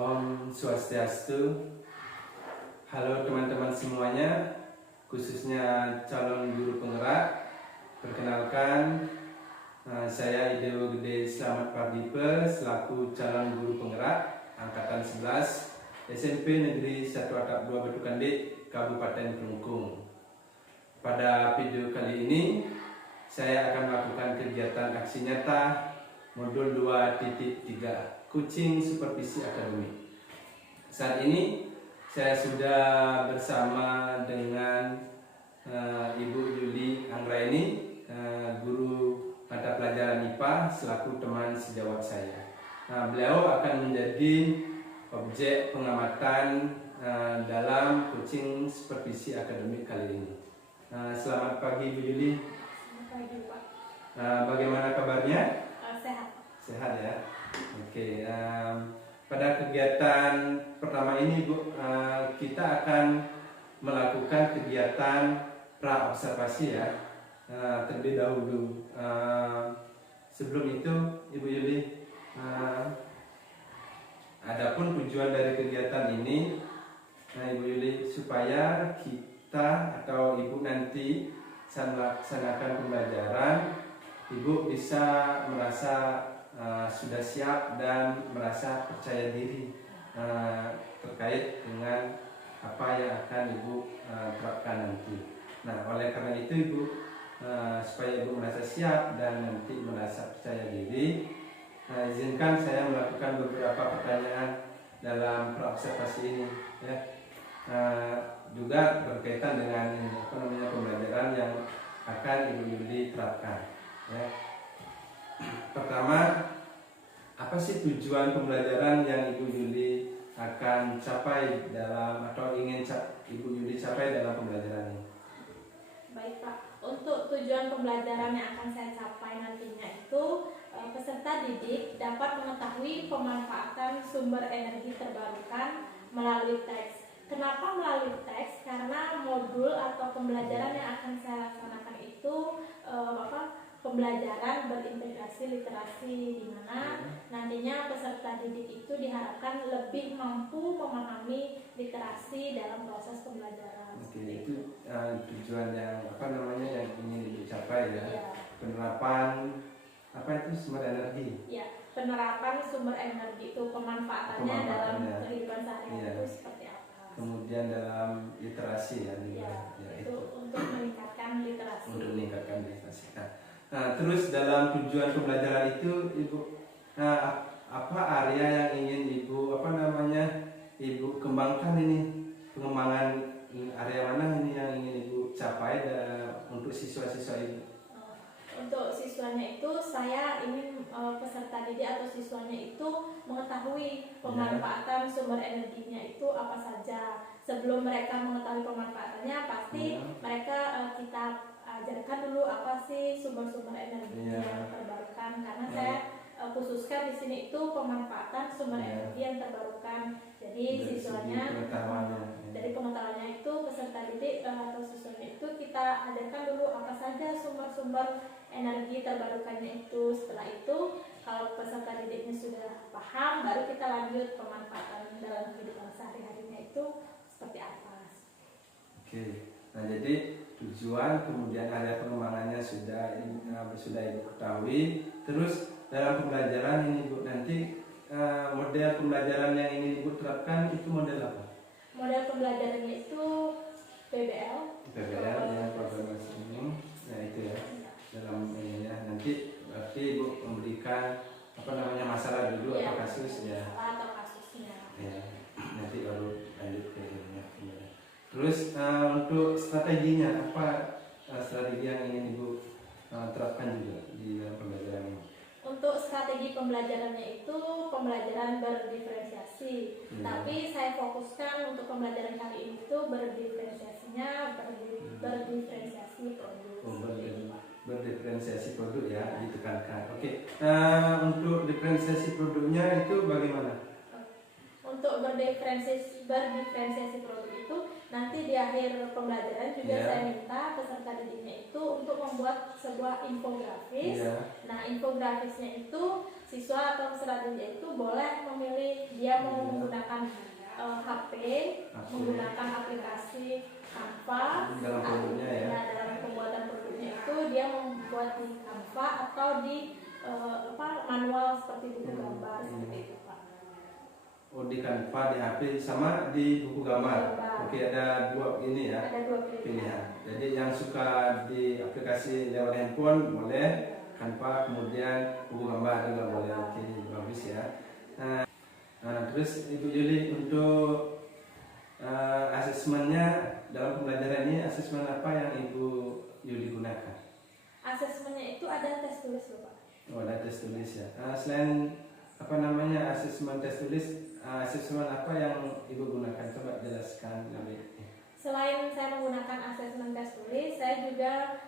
Om Swastiastu. Halo teman-teman semuanya, khususnya calon guru penggerak. Perkenalkan, saya Idewo Gede Slamet Pardipe selaku calon guru penggerak angkatan 11 SMP Negeri 1 Atap 2 Batu Kandik, Kabupaten Kelungkung. Pada video kali ini saya akan melakukan kegiatan aksi nyata modul 2.3 Kucing Supervisi Akademik. Saat ini saya sudah bersama dengan Ibu Yuli Anggraini, guru mata pelajaran IPA selaku teman sejawat saya. Beliau akan menjadi objek pengamatan dalam Kucing Supervisi Akademik kali ini. Selamat pagi Bu Yuli. Selamat pagi Pak. Bagaimana kabarnya? Sehat. Sehat ya. Oke. Pada kegiatan pertama ini Bu, kita akan melakukan kegiatan pra-observasi ya. Terlebih dahulu. Sebelum itu Ibu Yuli, adapun tujuan dari kegiatan ini, Ibu Yuli, supaya kita atau Ibu nanti saat melaksanakan pembelajaran, Ibu bisa merasa sudah siap dan merasa percaya diri terkait dengan apa yang akan Ibu terapkan nanti. Nah, oleh karena itu Ibu, supaya Ibu merasa siap dan nanti merasa percaya diri, izinkan saya melakukan beberapa pertanyaan dalam praobservasi ini ya. Juga berkaitan dengan pembelajaran yang akan Ibu Yuli terapkan ya. Pertama, apa sih tujuan pembelajaran yang Ibu Yuli akan capai dalam atau ingin Ibu Yuli capai dalam pembelajaran ini? Baik Pak, untuk tujuan pembelajaran yang akan saya capai nantinya itu peserta didik dapat mengetahui pemanfaatan sumber energi terbarukan melalui teks. Kenapa melalui teks? Karena modul atau pembelajaran yang akan saya laksanakan itu pembelajaran berintegrasi literasi, di mana nantinya peserta didik itu diharapkan lebih mampu memahami literasi dalam proses pembelajaran. Oke, itu tujuan yang yang ingin dicapai ya. Ya. Penerapan itu sumber energi. Ya, penerapan sumber energi itu pemanfaatannya dalam kehidupan sehari-hari itu seperti apa? Kemudian dalam literasi ya, itu untuk meningkatkan literasi. Untuk meningkatkan literasi. Nah, terus dalam tujuan pembelajaran itu Ibu, apa area yang ingin Ibu Ibu kembangkan ini? Pengembangan area mana ini yang ingin Ibu capai untuk siswa-siswa Ibu? Untuk siswanya itu saya ingin peserta didik atau siswanya itu mengetahui pemanfaatan sumber energinya itu apa saja. Sebelum mereka mengetahui pemanfaatannya, pasti mereka kita ajarkan dulu apa sih sumber-sumber energi yang terbarukan, karena saya khususkan di sini itu pemanfaatan sumber energi yang terbarukan. Jadi siswanya dari pengetahuannya itu peserta didik atau siswanya itu kita ajarkan dulu apa saja sumber-sumber energi terbarukannya itu. Setelah itu kalau peserta didiknya sudah paham, baru kita lanjut pemanfaatan dalam kehidupan sehari-harinya itu seperti apa. Oke. Nah, jadi tujuan kemudian area pengembangannya sudah Ibu ketahui. Terus dalam pembelajaran ini Bu, nanti model pembelajaran yang ingin Ibu terapkan itu model apa? Model pembelajarannya itu PBL ya, programmasi umum. Nah, itu ya. Dalam ininya nanti berarti Ibu memberikan masalah dulu atau kasus ya. Atau kasusnya. Ya, nanti baru lanjut ke ininya. Terus untuk strateginya apa strategi yang ingin Ibu terapkan juga di dalam pembelajaran ini? Untuk strategi pembelajarannya itu pembelajaran berdiferensiasi. Tapi saya fokuskan untuk pembelajaran kali ini itu berdiferensiasinya berdiferensiasi produk. Berdiferensiasi produk ya, ditekankan. Oke. Untuk diferensiasi produknya itu bagaimana? Untuk berdiferensiasi produk itu nanti di akhir pembelajaran juga saya minta peserta didiknya itu untuk membuat sebuah infografis. Nah, infografisnya itu siswa atau peserta didik itu boleh memilih dia mau menggunakan menggunakan aplikasi Canva. Dalam produknya ya. Nah, dalam pembuatan produknya itu dia membuat di Canva atau di manual seperti buku gambar seperti itu, Pak. Oh, di Canva, di HP, sama di buku gambar. Oke, ada dua ini ya. Ada dua Pilihan. Jadi yang suka di aplikasi lewat handphone boleh, Canva, kemudian buku gambar juga boleh. Oke, bagus ya. Nah, terus Ibu Yuli untuk asesmennya dalam pembelajaran ini, asesmen apa yang Ibu Yuli gunakan? Asesmennya itu ada tes tulis loh, Pak. Oh, ada tes tulis ya. Selain asesmen tes tulis, asesmen apa yang Ibu gunakan? Coba jelaskan lebih. Selain saya menggunakan asesmen tes tulis, saya juga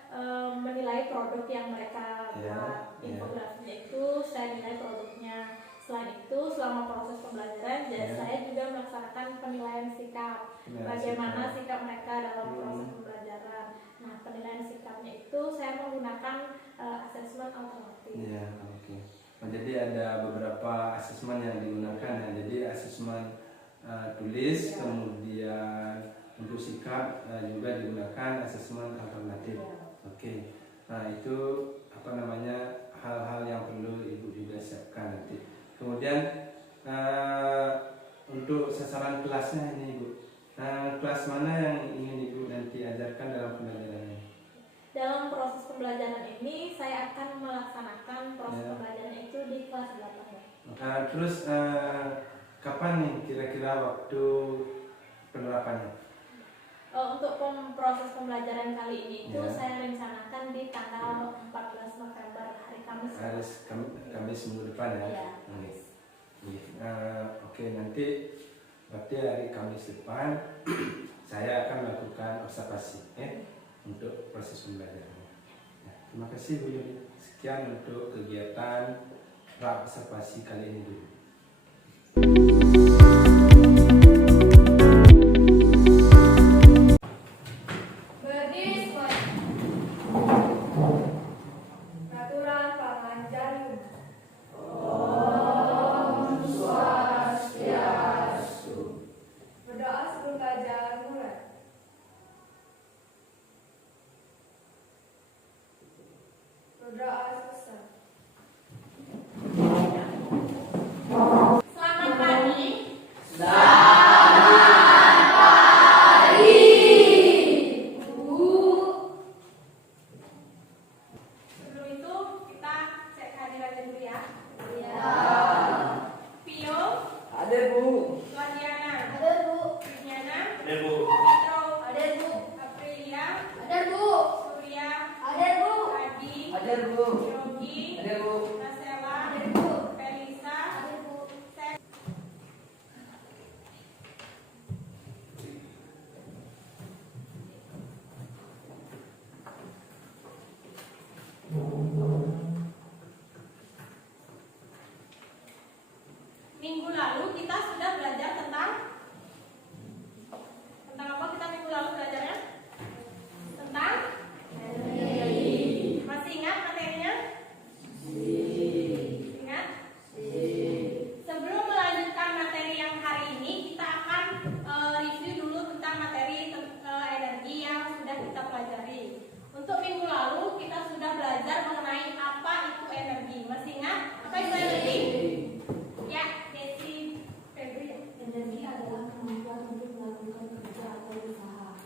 menilai produk yang mereka buat. Infografinya itu saya nilai produknya. Selain itu, selama proses pembelajaran, saya juga melaksanakan penilaian sikap. Bagaimana sikap mereka dalam proses pembelajaran. Nah, penilaian sikapnya itu saya menggunakan asesmen alternatif. Ya, oke. Nah, jadi ada beberapa asesmen yang digunakan ya. Jadi asesmen tulis, kemudian untuk sikap juga digunakan asesmen alternatif. Oke. Nah, itu hal-hal yang perlu Ibu juga siapkan nanti. Kemudian untuk sasaran kelasnya ini Ibu, kelas mana yang ingin Ibu nanti ajarkan dalam pembelajaran ini? Dalam proses pembelajaran ini saya akan melaksanakan proses pembelajaran itu di kelas 8. Terus kapan nih kira-kira waktu penerapannya? Untuk proses pembelajaran kali ini itu saya rencanakan di tanggal 14 November, hari Kamis. Kamis minggu depan ya? Iya. Oke, nanti berarti hari Kamis depan saya akan melakukan observasi untuk proses pembelajaran. Terima kasih Bu Yuli. Sekian untuk kegiatan observasi kali ini dulu. Minggu lalu kita sudah belajar tentang apa kita minggu lalu belajarnya? Tentang energi. Masih ingat materinya? Ingat? Sebelum melanjutkan materi yang hari ini, kita akan review dulu tentang materi energi yang sudah kita pelajari. Untuk minggu lalu kita sudah belajar mengenai apa itu energi. Masih ingat apa itu energi? Ya, energi adalah kemampuan untuk melakukan kerja atau usaha.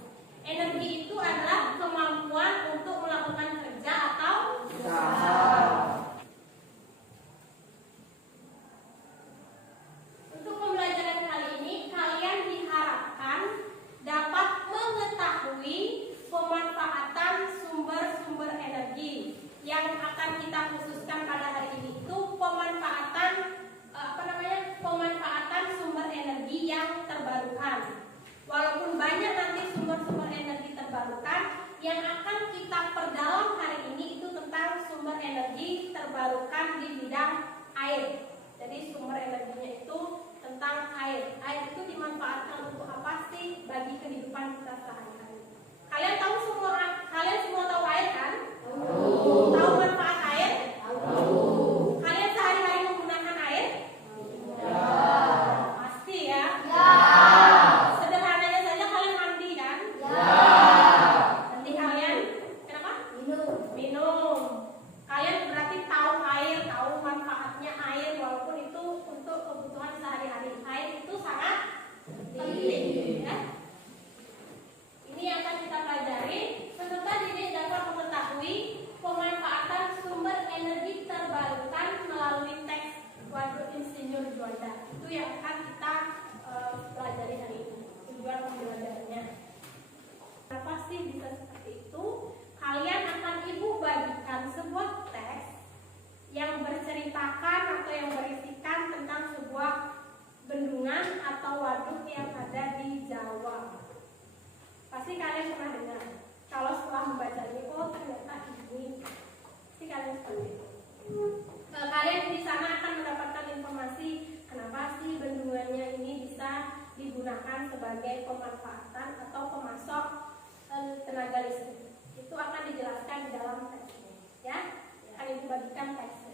Energi itu adalah kemampuan untuk melakukan kerja atau usaha. Untuk pembelajaran kali ini, kalian diharapkan dapat mengetahui pemanfaatan sumber-sumber energi yang akan kita khususkan pada hari ini. Itu pemanfaatan sumber energi yang terbarukan. Walaupun banyak nanti sumber-sumber energi terbarukan, yang akan kita perdalam hari ini itu tentang sumber energi terbarukan di bidang air. Jadi sumber energinya itu tentang air. Air itu dimanfaatkan untuk apa sih bagi kehidupan kita sehari-hari? Kalian semua tahu air kan? Tahu manfaat air? Kalian sehari-hari menggunakan air? Pasti ya? Insinyur Juanda. Itu yang akan kita pelajari hari ini, tujuan pembelajarannya. Kenapa sih bisa seperti itu? Kalian akan ibu bagikan sebuah teks yang berceritakan atau yang berisikan tentang sebuah bendungan atau waduk yang ada di Jawa. Pasti kalian pernah dengar. Kalau setelah membacanya, oh ternyata ini. Pasti kalian seperti itu. Kalian di sana akan mendapatkan informasi kenapa sih bendungannya ini bisa digunakan sebagai pemanfaatan atau pemasok tenaga listrik. Itu akan dijelaskan di dalam teksnya, ya. Akan dibagikan teksnya.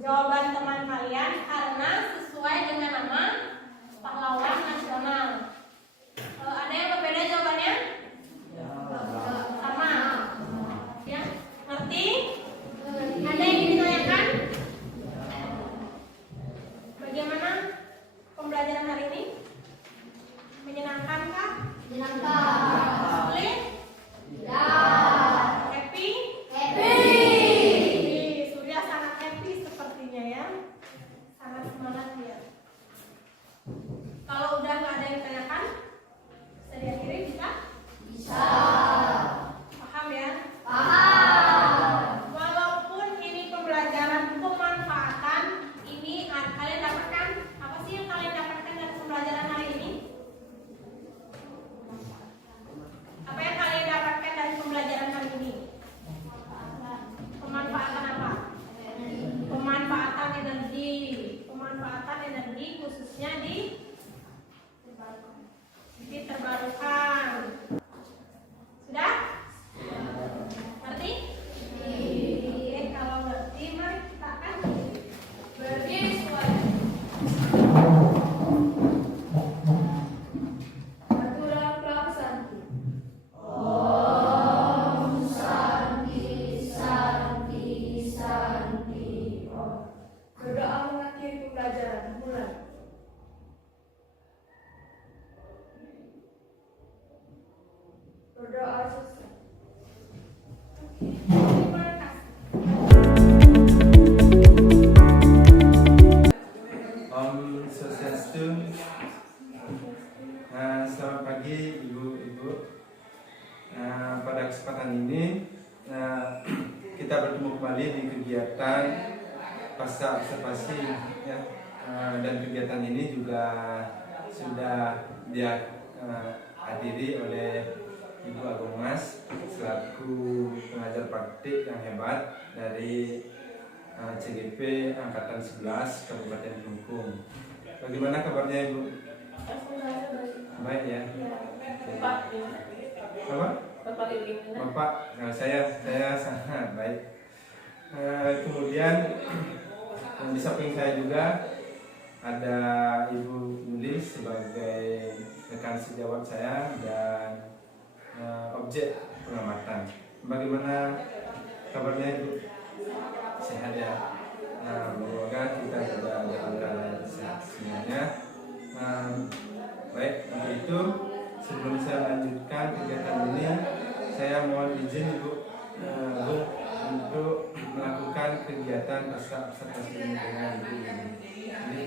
Jawaban teman kalian karena sesuai dengan nama pahlawan nasional. Ada yang berbeda jawabannya? Sama. Ya, ngerti? Ada yang ingin ditanyakan? Bagaimana pembelajaran hari ini? Menyenangkan kah? Menyenangkan. Sulit? Tidak. Happy? Happy. Surya sangat happy sepertinya ya. Sangat semangat ya. Kalau udah nggak ada yang ditanyakan, bisa diakhiri bisa? Bisa. Paham ya? Paham. Walaupun ini pembelajaran pemanfaatan, ini kalian harusnya diterbarukan. Sudah? Ngerti? Oke, kalau ngerti mari kita akan berdiri semuanya. Aturan pelaksanaan. Berdoa mengakhiri pembelajaran. Mulai. Berdoa selesai. Terima kasih. Om Swastiastu. Selamat pagi ibu-ibu. Pada kesempatan ini kita bertemu kembali di kegiatan pasca observasi ya. Dan kegiatan ini juga sudah dihadiri oleh Ibu Agung Mas selaku pengajar praktik yang hebat dari CGP Angkatan 11 Kabupaten Kelungkung. Bagaimana kabarnya Ibu? Baik ya. Apa? Bapak, saya sangat baik. Kemudian di samping saya juga ada Ibu Yulis sebagai rekan sejawat saya dan objek pengamatan. Bagaimana kabarnya Ibu? Sehat ya. Semoga kita juga dalam keadaan sehat semuanya. Baik, untuk itu sebelum saya lanjutkan kegiatan ini, saya mohon izin Ibu untuk melakukan kegiatan pasca observasi ini dengan Ibu Yuli.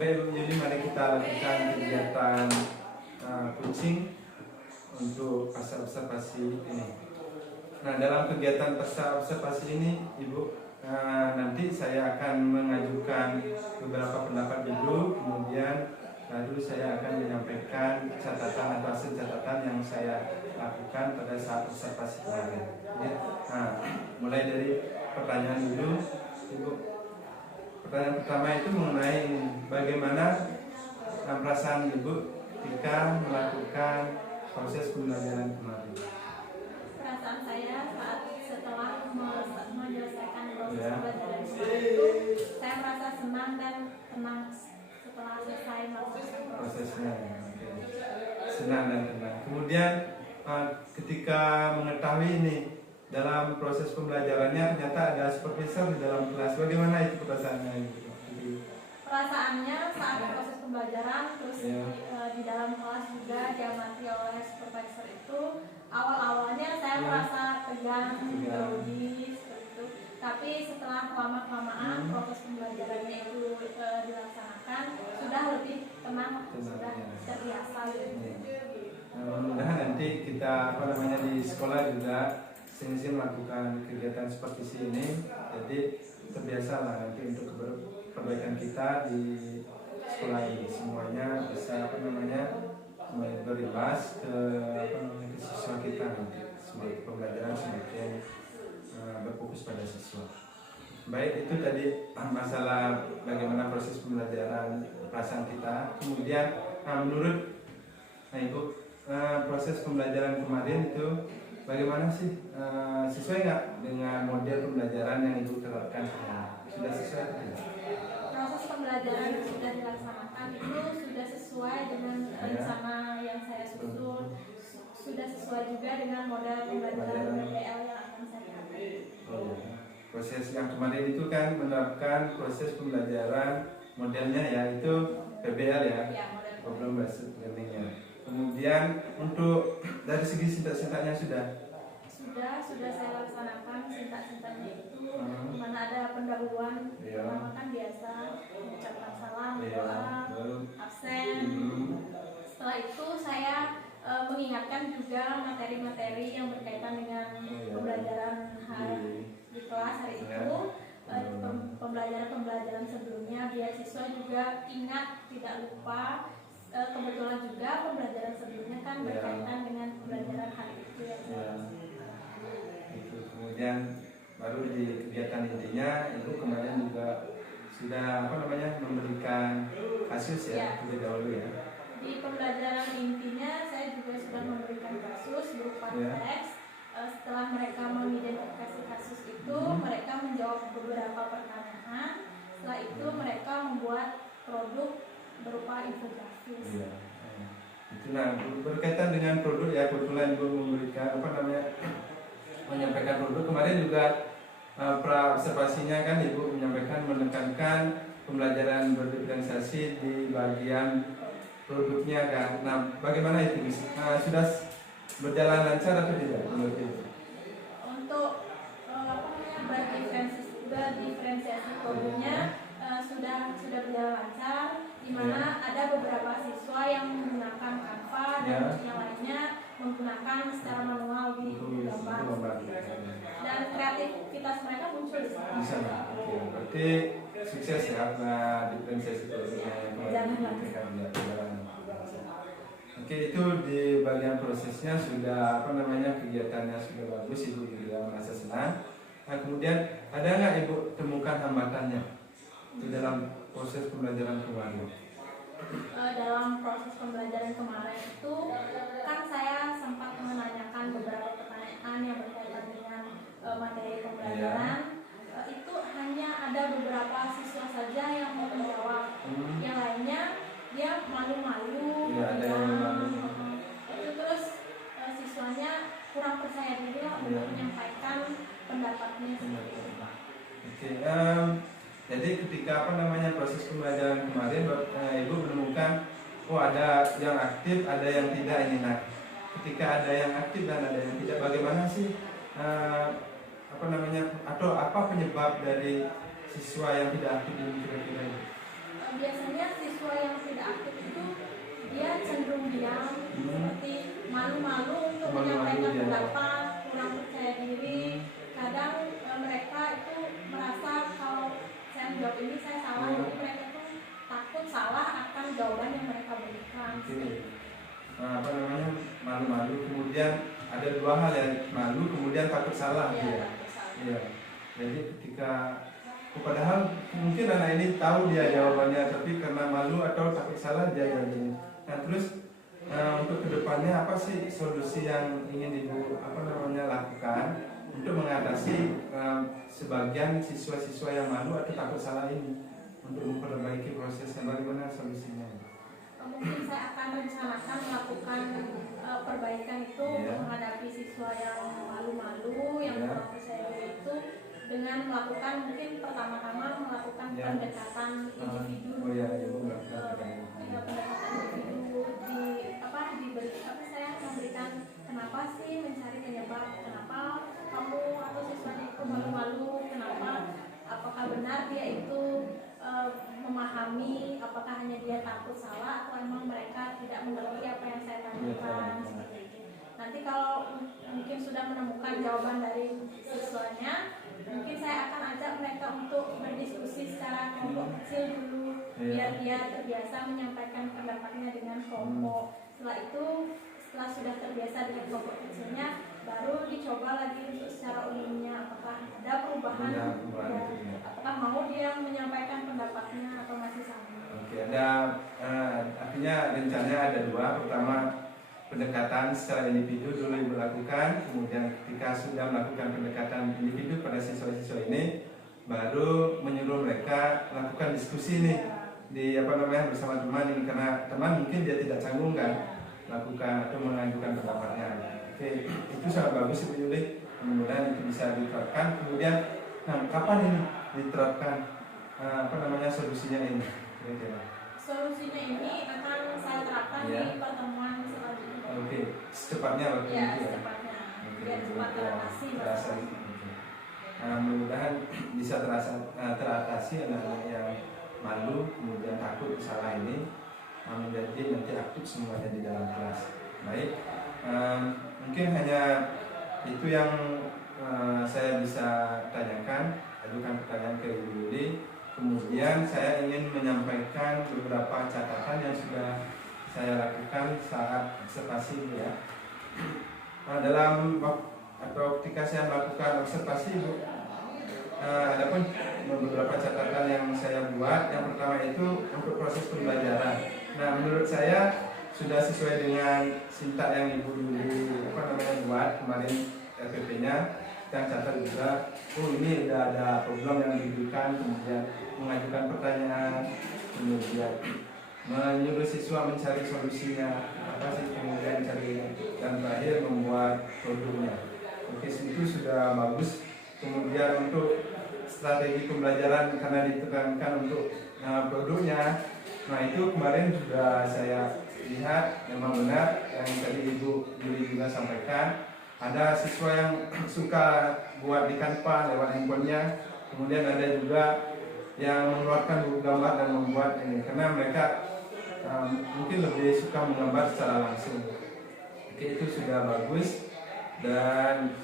Baik Ibu Yuli, mari kita lakukan kegiatan coaching untuk pasca observasi ini. Nah, dalam kegiatan pasca observasi ini Ibu, nanti saya akan mengajukan beberapa pendapat dulu, kemudian lalu saya akan menyampaikan catatan atau hasil catatan yang saya lakukan pada saat observasi kemarin. Ya. Nah, mulai dari pertanyaan dulu, Ibu. Pertanyaan pertama itu mengenai bagaimana perasaan Ibu ketika melakukan proses pembelajaran kemarin. Perasaan saya setelah menyelesaikan proses Ya. pembelajaran kemarin itu, saya merasa senang dan tenang setelah selesai melakukan Prosesnya. Oke. Senang dan tenang. Kemudian ketika mengetahui ini dalam proses pembelajarannya ternyata ada supervisor di dalam kelas, bagaimana itu perasaannya? Perasaannya saat proses pembelajaran terus Ya. di dalam kelas juga diamati oleh supervisor itu, awal-awalnya saya Ya. merasa tegang, Tegang. grogi seperti itu. Tapi setelah lama-kelamaan proses pembelajarannya itu dilaksanakan, sudah lebih tenang, sudah ya. terbiasa gitu. Mudah-mudahan nanti kita di sekolah juga sering-sering melakukan kegiatan seperti ini, jadi terbiasa lah nanti untuk perbaikan kita di sekolah ini semuanya bisa berimbas ke ke siswa kita nanti, semakin pembelajaran semakin berfokus pada siswa. Baik, itu tadi masalah bagaimana proses pembelajaran perasaan kita. Kemudian menurut Ibu, proses pembelajaran kemarin itu bagaimana sih? Sesuai nggak dengan model pembelajaran yang Ibu terapkan? Sudah sesuai atau tidak? Proses pembelajaran yang sudah dilaksanakan itu sudah sesuai dengan rencana yang saya susun, sudah sesuai juga dengan model pembelajaran PBL yang akan saya pakai. Oh, ya. Proses yang kemarin itu kan menerapkan proses pembelajaran modelnya yaitu PBL ya, Ya, model problem based learning-nya. Kemudian untuk dari segi sintak-sintaknya sudah saya laksanakan sintak-sintaknya itu, di mana ada pendahuluan, Iya. pertama kan biasa mengucapkan salam, Iya. doa, absen. Setelah itu saya mengingatkan juga materi-materi yang berkaitan dengan pembelajaran di kelas hari itu, pembelajaran sebelumnya, biar siswa juga ingat, tidak lupa. Kebetulan juga pembelajaran sebelumnya kan berkaitan dengan pembelajaran hari itu ya. Kemudian baru di kegiatan intinya Ibu kemarin juga sudah apa namanya memberikan kasus Ya. ya terlebih dahulu ya. Di pembelajaran intinya saya juga sudah memberikan kasus berupa Ya. teks. Setelah mereka mengidentifikasi kasus itu, mereka menjawab beberapa pertanyaan. Setelah itu mereka membuat produk berupa infografis. Iya. Itu nah berkaitan dengan produk ya, kebetulan Ibu memberikan apa namanya menyampaikan produk kemarin juga pra observasinya kan Ibu menyampaikan menekankan pembelajaran berdiferensiasi di bagian produknya kan. Nah, bagaimana itu sudah berjalan lancar atau tidak menurut Ibu? Untuk berdiferensiasi produknya sudah berjalan lancar, di mana ada beberapa siswa yang menggunakan Canva dan yang lainnya menggunakan secara manual di gambar. Dan kreativitas mereka muncul di sana. Di sana. Oke, berarti sukses ya diferensiasi produknya yang kemarin berjalan. Oke, itu di bagian prosesnya sudah apa namanya kegiatannya sudah bagus, Ibu juga merasa senang. Nah, kemudian ada nggak Ibu temukan hambatannya di dalam proses pembelajaran kemarin? Dalam proses pembelajaran kemarin itu kan saya sempat menanyakan beberapa pertanyaan yang berkaitan dengan materi pembelajaran. Itu hanya ada beberapa siswa saja yang mau menjawab. Yang lainnya dia malu-malu. Ya, ada yang malu. Itu terus siswanya kurang percaya diri lah untuk menyampaikan pendapatnya. Oke, jadi ketika apa namanya proses pembelajaran kemarin Ibu menemukan ada yang aktif, ada yang tidak ini. Nah, ketika ada yang aktif dan ada yang tidak, bagaimana sih apa namanya atau apa penyebab dari siswa yang tidak aktif ini kira-kira? Biasanya siswa yang tidak aktif itu dia cenderung diam, seperti malu-malu untuk menyampaikan pendapat, kurang percaya diri. Kadang mereka itu merasa kalau saya menjawab ini saya salah, jadi mereka itu takut salah akan jawaban yang mereka berikan. Apa namanya malu-malu, kemudian ada dua hal ya, malu kemudian takut salah ya. Iya. Jadi ketika padahal mungkin anak ini tahu dia jawabannya, tapi karena malu atau takut salah dia jawabnya. Nah, terus untuk kedepannya apa sih solusi yang ingin Ibu apa namanya lakukan untuk mengatasi sebagian siswa-siswa yang malu atau takut salah ini untuk memperbaiki prosesnya, bagaimana solusinya? Mungkin saya akan rencanakan melakukan perbaikan itu menghadapi siswa yang malu-malu, yang kurang percaya diri itu dengan melakukan mungkin pertama-tama melakukan pendekatan individu. Pendekatan individu saya memberikan kenapa sih mencari penyebab, kenapa kamu atau siswanya itu malu-malu, kenapa, apakah benar dia itu memahami, apakah hanya dia takut salah atau emang mereka tidak mengerti apa yang saya tanyakan, seperti itu. Nanti kalau mungkin sudah menemukan jawaban dari siswanya, mungkin saya akan ajak mereka untuk berdiskusi secara kelompok kecil dulu, biar dia terbiasa menyampaikan pendapatnya dengan kelompok. Setelah itu, setelah sudah terbiasa dengan kelompok kecilnya, baru dicoba lagi untuk secara umumnya apakah ada perubahan, apakah mau dia menyampaikan pendapatnya atau masih sama. Oke, ada artinya rencananya ada dua. Pertama, pendekatan secara individu dulu Ibu lakukan, kemudian ketika sudah melakukan pendekatan individu pada siswa-siswa ini, baru menyuruh mereka lakukan diskusi nih di apa namanya bersama teman ini, karena teman mungkin dia tidak canggung kan lakukan atau mengajukan pendapatnya. Oke, itu sangat bagus Ibu Yuli, mudah-mudahan itu bisa diterapkan. Kemudian, kapan ini diterapkan apa namanya solusinya ini? Solusinya ini akan saya terapkan di pertemuan selanjutnya. Oke, secepatnya waktu ya, itu ya. Secepatnya, biar cepat teratasi. Mudah-mudahan bisa teratasi anak-anak yang malu kemudian takut salah ini menjadi nanti aktif semuanya di dalam kelas. Baik, mungkin hanya itu yang saya bisa tanyakan, ajukan pertanyaan ke Ibu Yuli. Kemudian saya ingin menyampaikan beberapa catatan yang sudah saya lakukan saat observasi ya. Dalam atau ketika saya melakukan observasi Adapun beberapa catatan yang saya buat, yang pertama itu untuk proses pembelajaran. Nah, menurut saya sudah sesuai dengan sintak yang Ibu Yuli buat kemarin RPP-nya. Yang catat juga, oh ini udah ada problem yang diberikan, kemudian mengajukan pertanyaan, kemudian menyuruh siswa mencari solusinya, apa sih, kemudian cari, dan terakhir membuat produknya. Oke, itu sudah bagus. Kemudian untuk strategi pembelajaran karena ditekankan untuk produknya, nah itu kemarin sudah saya lihat memang benar yang tadi Ibu Yuli juga sampaikan. Ada siswa yang suka buat di Canva lewat handphonenya, kemudian ada juga yang mengeluarkan buku gambar dan membuat ini karena mereka mungkin lebih suka menggambar secara langsung. Oke, itu sudah bagus. Dan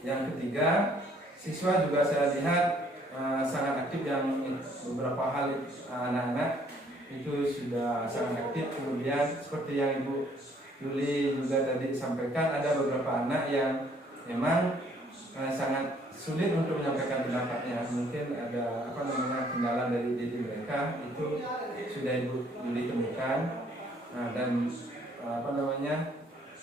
yang ketiga, siswa juga saya lihat sangat aktif, yang beberapa hal anak-anak itu sudah sangat aktif. Kemudian seperti yang Ibu Yuli juga tadi sampaikan, ada beberapa anak yang memang sangat sulit untuk menyampaikan pendapatnya. Mungkin ada kendala dari diri mereka, itu sudah Ibu Yuli temukan, dan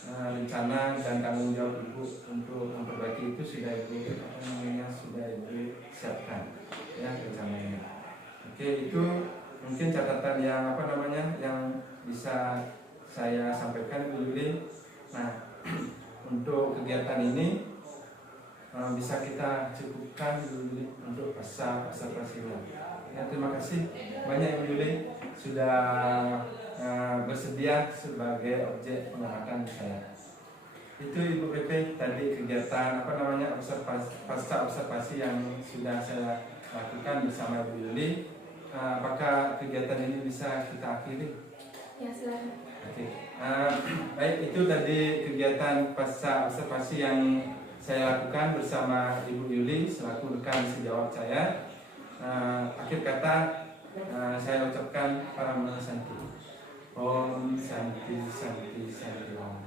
rencana dan tanggung jawab Ibu untuk memperbaiki itu sudah Ibu siapkan ya rencananya. Oke, itu mungkin catatan yang yang bisa saya sampaikan Ibu Yuli. Nah, untuk kegiatan ini bisa kita cukupkan dulu untuk observasinya. Ya, terima kasih banyak Ibu Yuli sudah bersedia sebagai objek pengamatan saya. Itu Ibu PP tadi kegiatan observasi yang sudah saya lakukan bersama Ibu Yuli. Apakah kegiatan ini bisa kita akhiri? Ya, silakan. Oke. Baik, itu tadi kegiatan pasca observasi yang saya lakukan bersama Ibu Yuli selaku rekan sejawat saya. Akhir kata saya ucapkan Param Santi. Om Santi Santi Santi Om.